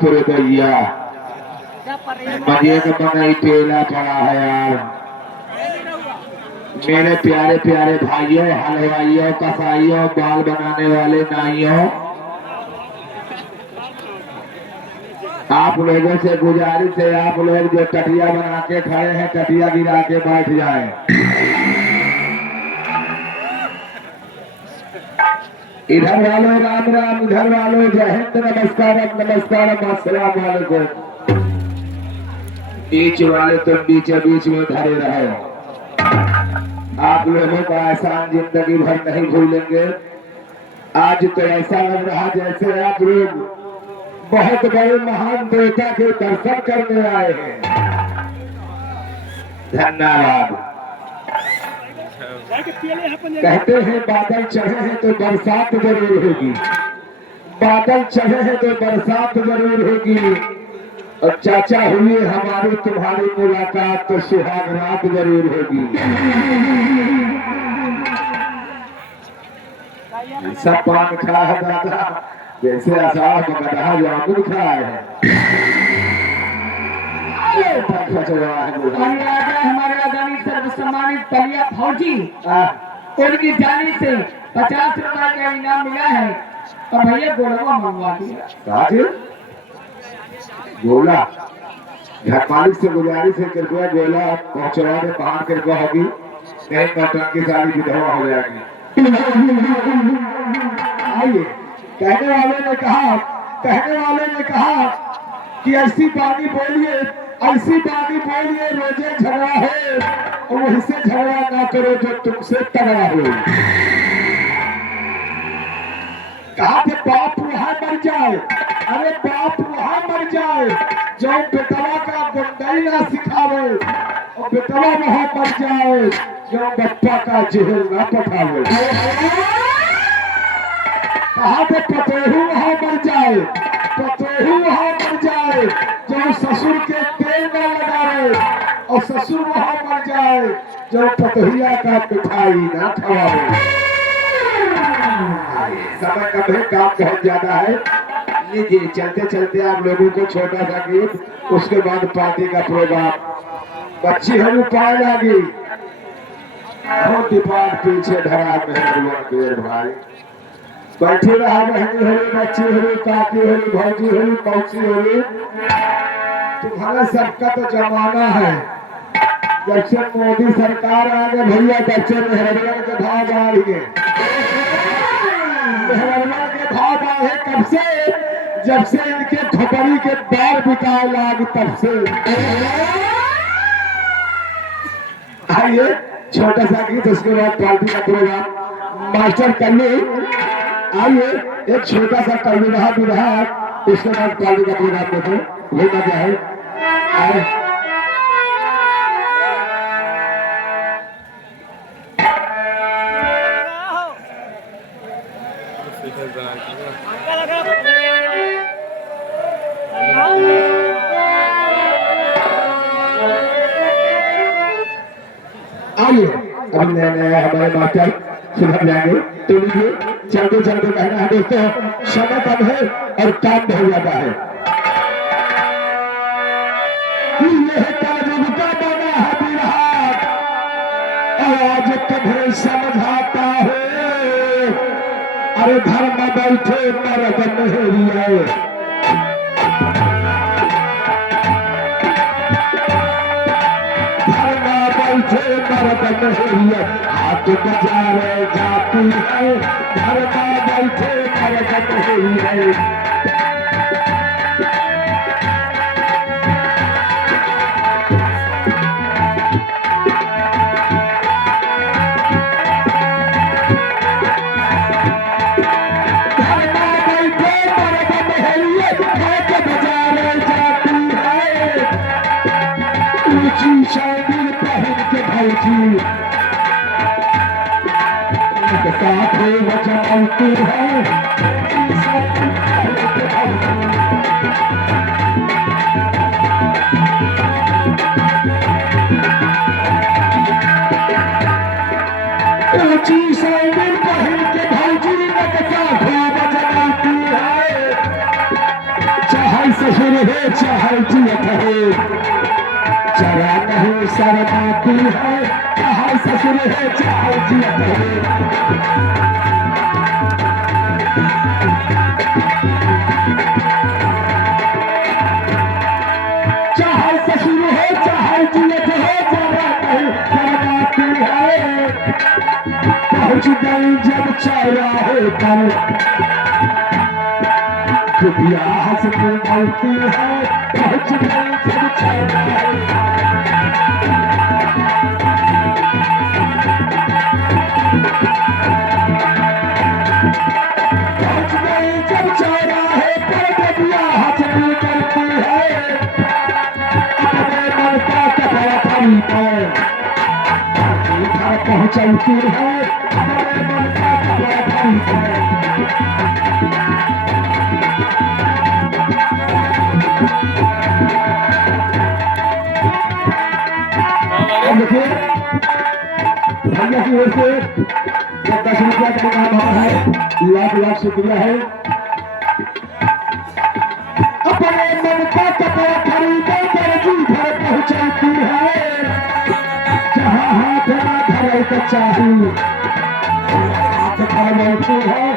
बाप रे भैया, मजे का बनाई टेला पड़ा है यार। मेरे प्यारे प्यारे भाइयों, हलवाइयों, कसाइयों, बाल बनाने वाले नाइयों, आप लोगों से गुजारिश है, आप लोग जो टटिया बना के खड़े हैं, टटिया गिरा के बैठ जाएं। इधर वालों राम राम, इधर वालों जय हिंद, नमस्कार नमस्कार, अस्सलाम वालेकुम। बीच वाले तुम बीच बीच में धरे रहे। आप लोगों का एहसान जिंदगी भर नहीं भूलेंगे। आज तो ऐसा लग रहा जैसे आप लोग बहुत बड़े महान देवता के दर्शन करने आए हैं। धन्यवाद। कहते हैं बादल चढ़े हैं तो बरसात जरूर होगी, बादल चढ़े हैं तो बरसात जरूर होगी। और चाचा हुई हमारी तुम्हारी मुलाकात तो सुहाग रात जरूर होगी। सब पान खा है दादा, जैसे आसाम गधा जामुन खाए हैं। हमारे आदमी सर्वसम्मानित पलिया फौजी, उनकी जानी से 50 रुपए का इनाम मिला है। और भैया गोलवा मंगवा दिया। गोला घर मालिक से गुजारिश है, कृपया गोला पहुंचवा दे। 5 कृपया होगी, नहीं मटन की सारी विधवा हो जाएगी। आइए, कहने वाले ने कहा कि ऐसी बानी बोलिए, ऐसी बानी बोलिए, रोजे झगड़ा है और वहीं से झगड़ा ना करो जो तुमसे तगड़ा हो। कहा कि बाप वहां मर जाए, अरे बाप वहां मर जाए जो बेटवा का गुंडाई ना सिखावे, और बेटवा वहां मर जाए जो बप्पा का जेल ना पठावे। कहा कि पतोहू वहां मर जाए, पतोहू वहां मर जाए जो ससुर के तेल न लगावे, और ससुर वहां मर जाए जो पतोहिया का मिठाई ना खवावे। समय कम है, काम बहुत ज्यादा है। लीजिए, चलते चलते आप लोगों को छोटा सा गीत, उसके बाद पार्टी का प्रोग्राम। बच्ची हम पाए लगी दीपार पीछे धरा मेहर भाई। बैठी रहा बहनी होली, बच्ची होली, काकी होली, भौजी होली, मौसी होली। तुम्हारा सबका तो जमाना है। जब से मोदी सरकार आ गए भैया, तब से मेहरबान के भाव बढ़ गए। मेहरबान के भाव बढ़े कब से? जब से इनके खोपड़ी के बार बिकाए लाग, तब से। आइए, छोटा सा गीत, उसके बाद पार्टी का प्रोग्राम। मास्टर कल्लू, आइए एक छोटा सा कल्लू रहा विवाह, उसके बाद पार्टी का प्रोग्राम देखो, वो मजा है। आए अब नए हमारे मास्टर सुधर जाएंगे। तो लीजिए, चलते चलते कहना है दोस्तों, समय कम है और काम बहुत ज्यादा है। यह ताजुब का बना है बिहार, आज तुम्हें समझाता है। अरे घर में बैठे मर्द मेहरिया, मर्द मेहरिया हाथ बजाए जाती है। घर में बैठे मर्द मेहरिया, साथ वचनती है। ऊंची सैंडल पहन के भौजी नकसा खूब जलाती है। चाहे चाहे जियत है जरा नहीं शर्माती है चाहे ससुर है चाहे जियत है चाहे ससुर है चाहे जियत है जरा नहीं शर्माती है पहुंच गई जब चौराहे पर खुदिया हंस के बोलती है पहुंच गई जब चौराहे पहुंच गई जब चौराहे पर खुदिया हंस के करती है अपने मन का कपड़ा खड़ी पर घर पहुंचती है अपने मन का कपड़ा खड़ी पर देखिए भैया की ओर से 10 रुपया का काम हुआ है लाख लाख शुक्रिया है अपने मन का कपड़ा खरीदे दर्जी घर पहुंचाती है जहाँ हाथ ना धरे तो चाहिए हाथ धरती है